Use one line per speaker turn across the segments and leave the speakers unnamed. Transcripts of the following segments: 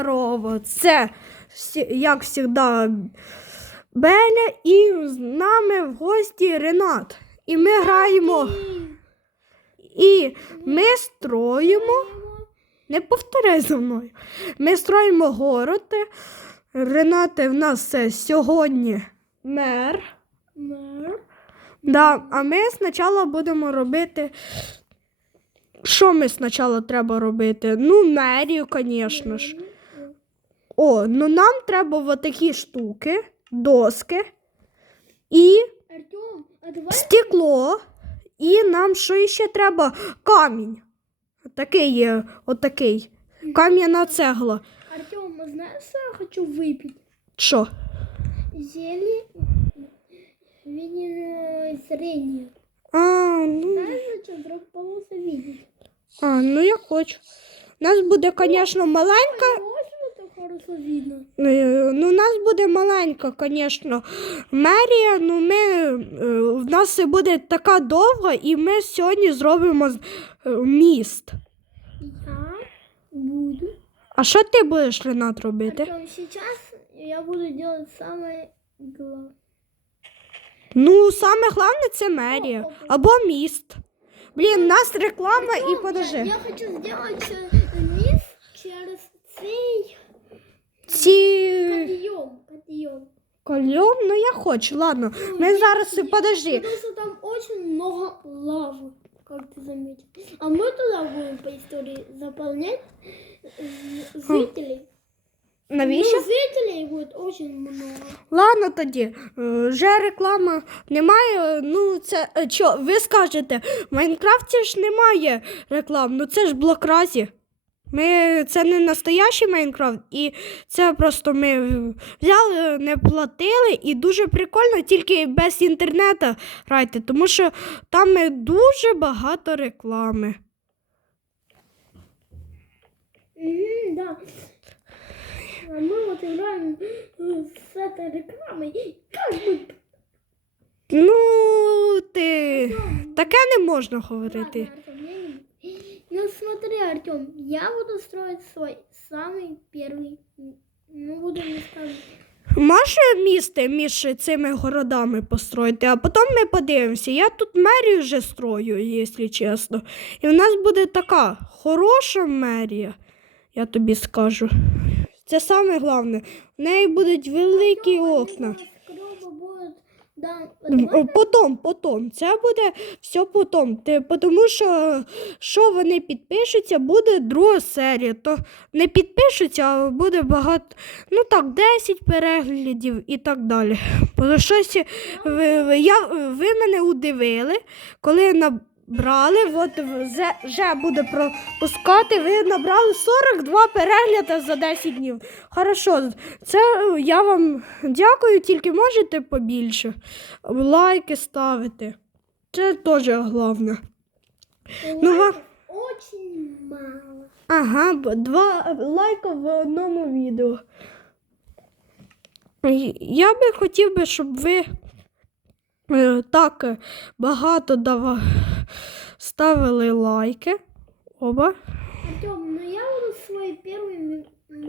здорово! Це, як завжди, Беля і з нами в гості Ренат. І ми граємо. І ми строїмо. Не повторяй за мною. Ми строїмо город. Ренате в нас е, сьогодні мер.
Мер.
Да, а ми спочатку будемо робити. Що ми спочатку треба робити? Ну, мерію, звісно ж. О, ну нам треба вот такі штуки, доски і
Артем, а давай
стекло. І нам що ще треба? Камінь. Такий є, отакий. Кам'яна цегла.
Артем, а знаешь, что я хочу выпить?
Що?
Видение зрения.
А, ну,
Знаешь, зачем вдруг получится
а, ну я хочу. У нас буде, звісно, маленька.
Хорошо видно.
Е, Ну, у нас буде маленька, звісно, мерія. Ну, ми, е, в нас буде така довга, і ми сьогодні зробимо е, міст.
Я буду.
А що ти будеш, Ренат, робити?
Сейчас я буду делать самое главное.
Ну, саме головне це мерія або міст. Блін, у нас реклама і подожди.
Я, хочу сделать э, низ через цей
Ці
подъем. Подъем.
кольом, ну я хочу. Ладно, ми зараз подожди.
Потому что там очень много лавы, как ты заметил. А мы туда будем по истории заполнять э, зрителей.
Навіщо?
Ну, зрителей будет очень много.
Ладно тоді, е, вже реклама немає. Ну, це е, що, ви скажете, в Майнкрафті ж немає реклам, ну це ж блокразі. Ми, це не настоящий Майнкрафт, і це просто ми взяли, не платили, і дуже прикольно, тільки без інтернету грайте, тому що там е, дуже багато реклами.
Мгм, да. А мы вот играем э, с этой рекламой. Как бы...
Ну, ти таке не можна говорити.
Ну смотри, Артем, я буду строить свой самый первый. Ну, буду не.
Може місце між цими городами построїти, а потім ми подивимося. Я тут мерію вже строю, якщо чесно. І в нас буде така хороша мерія, я тобі скажу. Це саме головне. В неї будуть великі окна.
Скроба будет, да,
М, Потом, потом. Це буде все потом. Тому що, що вони підпишуться, буде друга серія. То не підпишуться, а буде багато. Ну так, 10 переглядів і так далі. Бо щось ви, я, ви мене удивили, коли набрали, от вже, буде пропускати, ви набрали 42 перегляди за 10 днів. Хорошо, це я вам дякую, тільки можете побільше. Лайки ставити. Це теж головне. Ну, ва-
очень мало.
Ага, два лайка в одному відео. Я би хотів би, щоб ви е, так багато дава, ставили лайки. Оба.
Артем, ну я буду свой первый ми-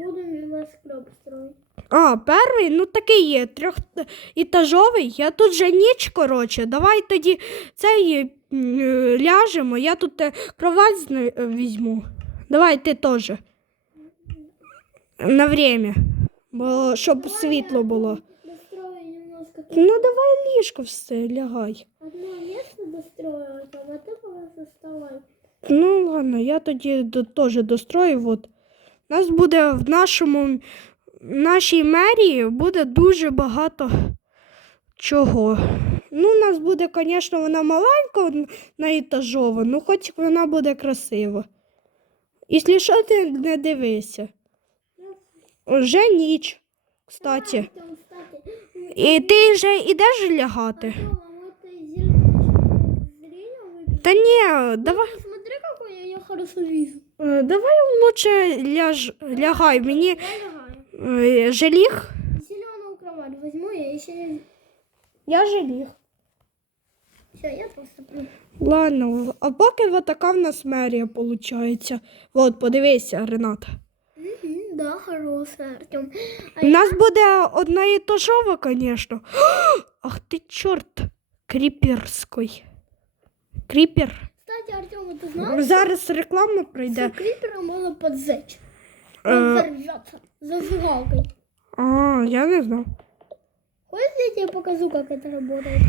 буду милоскреб строить.
А, перший, ну такий є, трьохітажовий. Я тут же ніч, коротше. Давай тоді цей е, ляжемо. Я тут е, кровать е, візьму. Давай ти теж. На время. Бо щоб світло було. Ну давай ліжко все, лягай.
Одно место дострою, Вставай.
Ну ладно, я тоді до, теж дострою. От. У нас буде в нашому в нашій мерії буде дуже багато чого. Ну, у нас буде, звісно, вона маленька наетажова, ну хоч вона буде красива. Якщо що, ти не дивися. Вже ніч, кстати. І ти вже йдеш лягати?
Артем, а вот ты зеленое
Та ні, давай.
Смотри, какой я, я хорошо вижу.
е, Давай лучше ляж, лягай. Мені
Я лягаю.
е.
Зеленую кровать возьму, я еще.
Я жаліх.
Все, я просто... пью.
Ладно, а поки от така в нас мерія виходить. От, подивися, Рената.
Мгм, Да, хороший Артем. А
У нас буде одна і тожова, звісно. Ах ти чорт, кріперський. Кріпер.
Кстати, Артем, ты знал,
Зараз реклама
что
пройде.
крипера можно поджечь?
Э.
Он взорвется зажигалкой.
А, я не знав.
Хочешь, я тебе покажу, как это работает?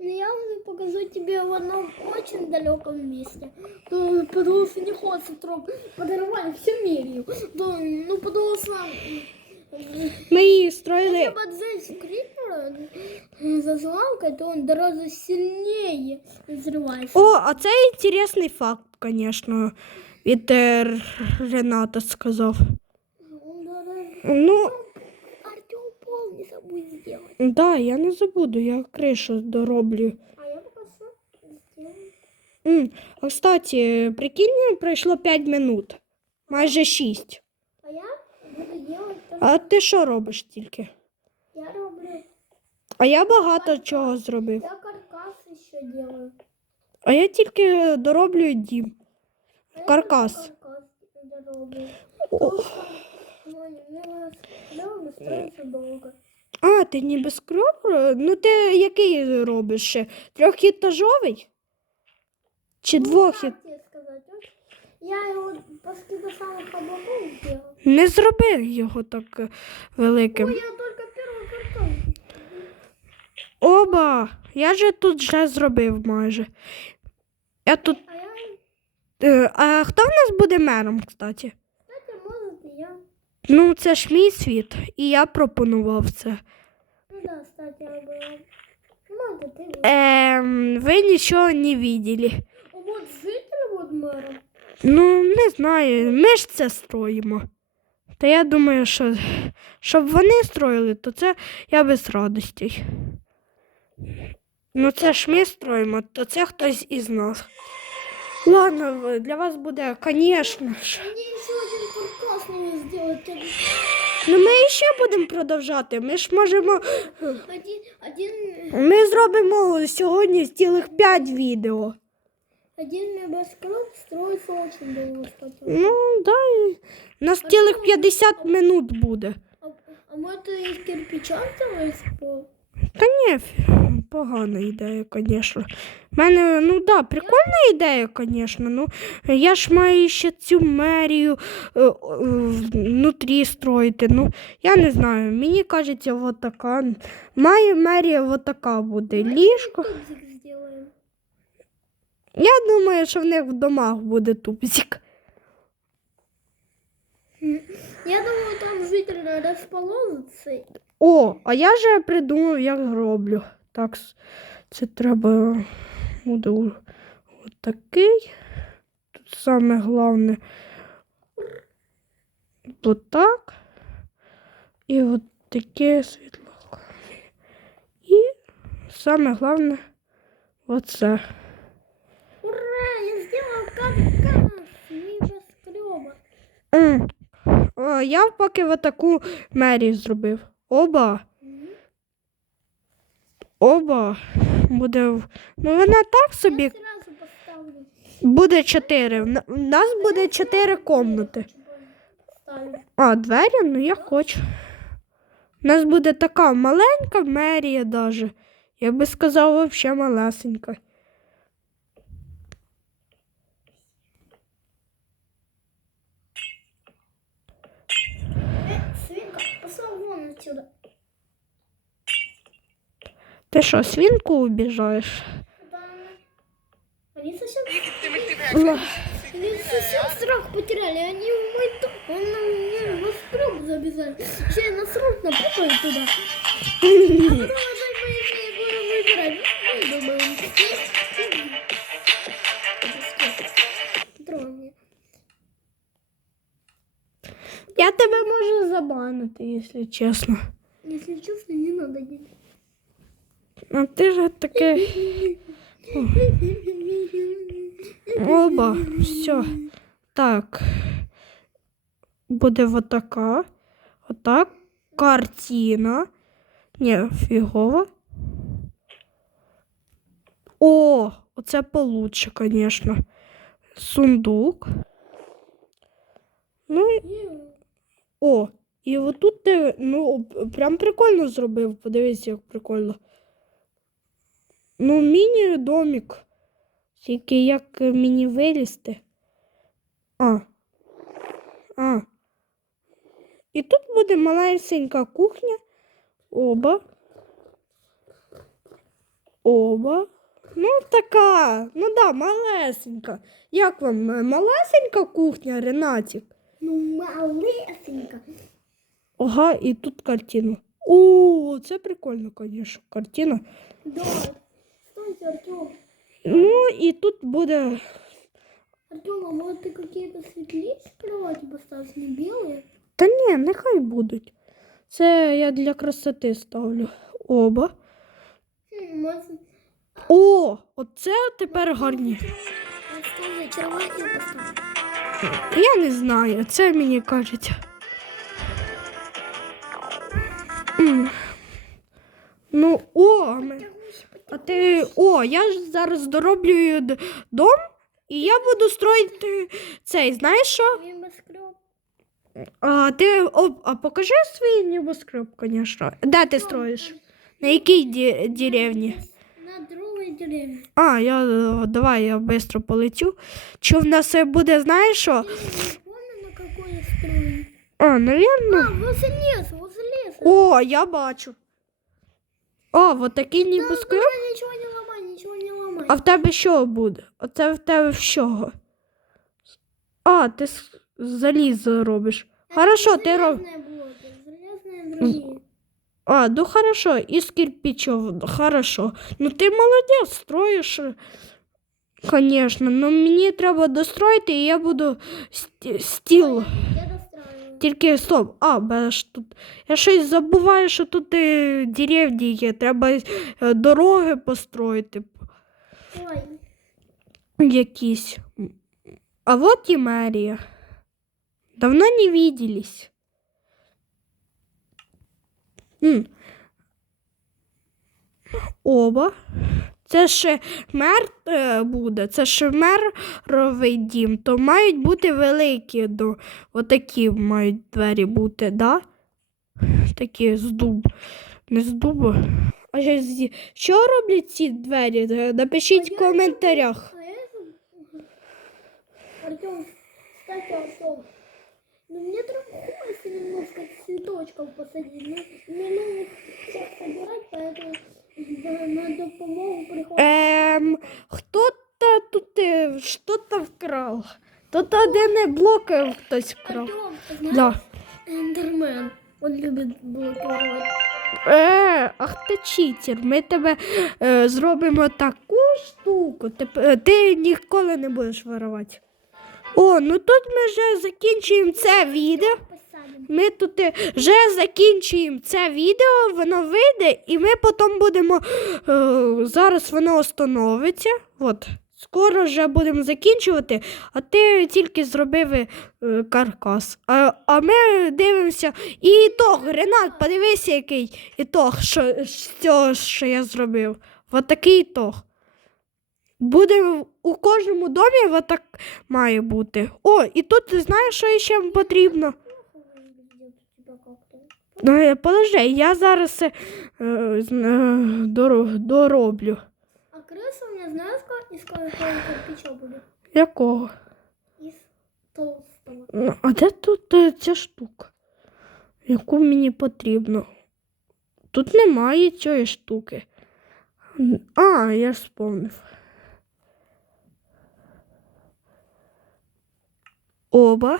Ну, я уже покажу тебе в одном очень далеком месте. То, потому что не хочется троп подорвали всю мирью. То, ну, потому что м,
Ми її
если
строїли.
поджечь крипера м, то он гораздо сильнее взрывается.
О, а це інтересний факт, звісно. Від е, Рената сказав.
Он гораздо-
Ну,
Артем пол не забудь сделать.
да, я не забуду, я кришу дороблю.
А я пока что сделаю.
М, А кстати, прикинь, пройшло 5 минут. Майже 6.
А я буду делать то,
А ти що робиш тільки?
Я.
А я багато чого зробив.
Я каркас еще делаю.
А я тільки дороблюю дім.
А
Каркас.
Каркас дороблю.
О,
ну, долго.
А, ти ніби скроб? Ну ти який робиш ще? Трьохітажовий? Чи
Ну? Вот Я его после до самых облаков сделал.
Не зроби його так е,
Ну,
великим.
я первый каркас.
Оба! Я же тут вже зробив майже. Я тут.
А я,
е, А хто в нас буде мером, кстати?
кстати, может и я.
Ну, це ж мій світ, і я пропонував це.
Ну да, кстати, я была. Может, ты. будешь.
Ем, ви нічого не бачили.
А вот житель вот мэра.
Ну, не знаю, ми ж це строїмо. Та я думаю, що щоб вони строїли, то це я без радостей. Ну, це ж ми строїмо, то це хтось із нас. Ладно, для вас буде, звісно ж. Ну, ми ще будемо продовжати. Ми ж можемо.
один, один,
Ми зробимо сьогодні цілих 5 відео.
один небоскреб строится очень кстати.
Ну, да. У нас цілих 50 минут буде.
А, а из кирпича сделали с пол?
Та ні, погана ідея, звісно. У мене, ну да, прикольна ідея, звісно. Ну, я ж маю ще цю мерію е, е, внутрі строїти. Ну, я не знаю. Мені кажеться, от така. Має мерія от така буде. Ліжко. Я думаю, що в них в домах буде тупзик.
Я думаю, там житель расположится.
О, а я же придумав, як зроблю. Так, це треба буде у- отакий. Тут саме головне отак. І от таке світло. І саме головне оце.
Ура, я каркас небоскреба.
М. О, я поки отаку мерію зробив. Оба. Оба. Буде. Ну вона так собі. Буде чотири. В нас буде чотири комнати. А, двері? Ну я хочу. У нас буде така маленька мерія даже. Я би сказав, взагалі малесенька. Ти що, свинку обіжаєш?
Да. Они совсем...
Ла-
Они совсем страх потеряли. Они в мой дом. Он на меня в небоскреб забежали. Сейчас я насрут напукаю туда. А потом опять мои шеи будут выбирать. Ну, думаю, Трогай меня.
Я тебе можу забанити, якщо чесно.
Если честно, не надо делать.
А ти ж таке. Оба, все. Так. Буде вот така. Отак. Картина. Ні, фігова. О, оце получше, звісно. Сундук. Ну, О, і отут ти, ну, прям прикольно зробив. Подивись, як прикольно. Ну, міні-домік. Тільки як мені вилізти. А. А. І тут буде малесенька кухня. Оба. Оба. Ну, така. Ну да, малесенька. Як вам? е, Малесенька кухня, Ренатік?
Ну, малесенько.
Ага, і тут картина. О, це прикольно, звісно, картина.
Да. Стойте, Артем.
Ну, і тут буде.
Артем, а может ты какие-то светлицы кровати поставишь, не белые?
Та ні, нехай будуть. Це я для красоти ставлю. Оба.
Хм, может,
О, оце тепер гарні.
а что за очарование поставить?
Я не знаю, це мені кажеться. М. Ну, о, а ми- а ти. О, я ж зараз дороблюю дом, і я буду строїти цей, знаєш що?
Небоскреб.
А ти о, а покажи свій небоскреб, звісно. Де ти строїш? На якій ді- деревні?
На другой деревне.
А, я е, давай я швидко полетю. Чи в нас буде, знаєш що?
Я на какой я строю.
А, навірно.
А, возле леса, возле леса.
О, я бачу. О, вот такий
Да,
небоскреб.
давай, ничего не ломай, ничего не ломай.
А в тебе що буде? Оце в тебе що? А, ти з з заліза робиш.
Это
Хорошо, ти роб.
железные блоки, железные другие.
А, ну хорошо, із кирпичів, хорошо. Ну ти молодець, строїш. Звісно, ну мені треба достроїти, і я буду сті- стіл. Тільки стоп, а, беш тут. Я щось забуваю, що тут і деревні є. Треба е, дороги построїти
Ой,
якісь. А вот і мерія. Давно не виделись. Оба. Це ще мер е, буде, це ще меровий дім, то мають бути великі, до, отакі мають двері бути, да? Такі з дуб. Не з дуба. А з... що роблять ці двері? Е, Напишіть в коментарях.
Артем, кстати, Артем, ну мне прям хочется немножко цветочков посадить. Ну, мне нужно всех собирать, поэтому да, надо помогу приходить.
Ем, хто-то тут е, що-то вкрав. Тут один блок е, хтось вкрав. Да.
Эндермен, он любит блокировать.
Е, ах ти читер, ми тебе е, зробимо таку штуку. Ти, е, ти ніколи не будеш вирувати. О, ну тут ми вже закінчуємо це відео. Ми тут е, вже закінчуємо це відео, воно вийде, і ми потім будемо. Е, зараз воно остановиться. От. Скоро вже будемо закінчувати, а ти тільки зробив е, каркас. А, а ми дивимося. І ітог, Ренат, подивися, який ітог що, цього, що я зробив. От такий ітог. Буде у кожному домі отак має бути. О, і тут ти знаєш, що ще потрібно? Ну, е, Подожди, я зараз е, е, дороблю.
А крыса у меня, знаешь, как из какого кирпича будет?
Якого?
Из толстого.
Ну, А де тут ця штука? Яку мені потрібно? Тут немає цієї штуки. А, я ж спомнив. Оба.